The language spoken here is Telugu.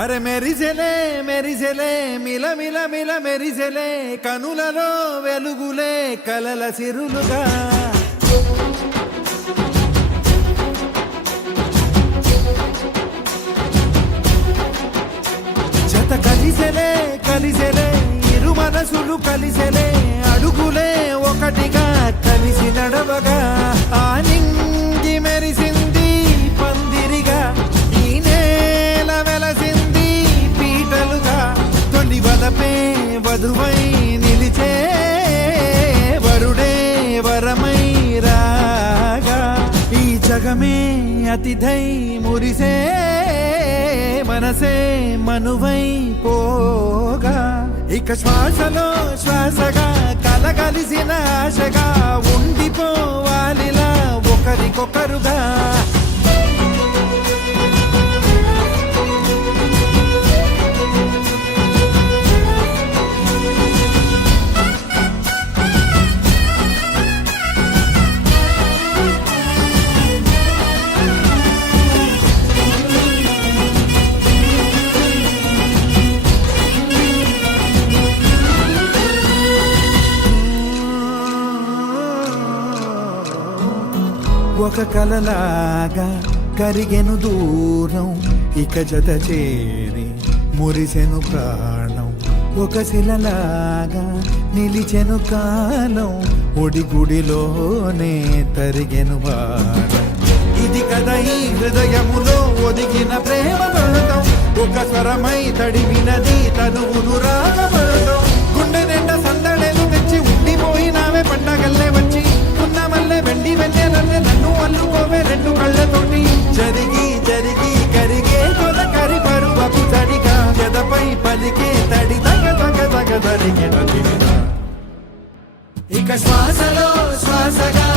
అరే మెరిసెలే మెరిసెలే మిల మిల మిల మెరిసెలే కనులలో వెలుగులే కలల సిరులుగా జత కలిసెలే కలిసెలే ఇరు మనసులు కలిసెలే అడుగులే ఒకటిగా కలిసి నడవగా ఆ నింగి మెరిసింది పందిరిగా ఈ నేల వెలసింది పీటలుగా తొలి వలపే వధువై నిలిచే వరుడే వరమై రాగా ఈ జగమే అతిథై మురిసే మనసే మనువై పోగా ఇక శ్వాసలో శ్వాసగా కలగలిసిన ఆశగా ఉండిపోవాలిలా ఒకరికొకరుగా ఒక కలలాగా కరిగెను దూరం ఇక జత చేరి మురిసెను ప్రాణం ఒక శిలలాగా నిలిచెను కాలం ఒడిగుడిలోనే తరిగెను వారం ఇది కదా ఈ హృదయములో ఒదిగిన ప్రేమ పడతాం ఒక స్వరమై తడివినది తనువును రాగపడతాం గుండె నిండా సందడేలు తెచ్చి ఉండిపోయినావే పండగల్లే వచ్చి మల్లె వెండి వెన్నెలల్లే నన్ను అల్లుకోవే రెండు కళ్ళతోటి జరిగి జరిగి కరిగే కొల కరి పరువపు తడిగా ఎదపై పలికే తడి తగ తగ తగ తరిగిన ఇక శ్వాసలో శ్వాసగా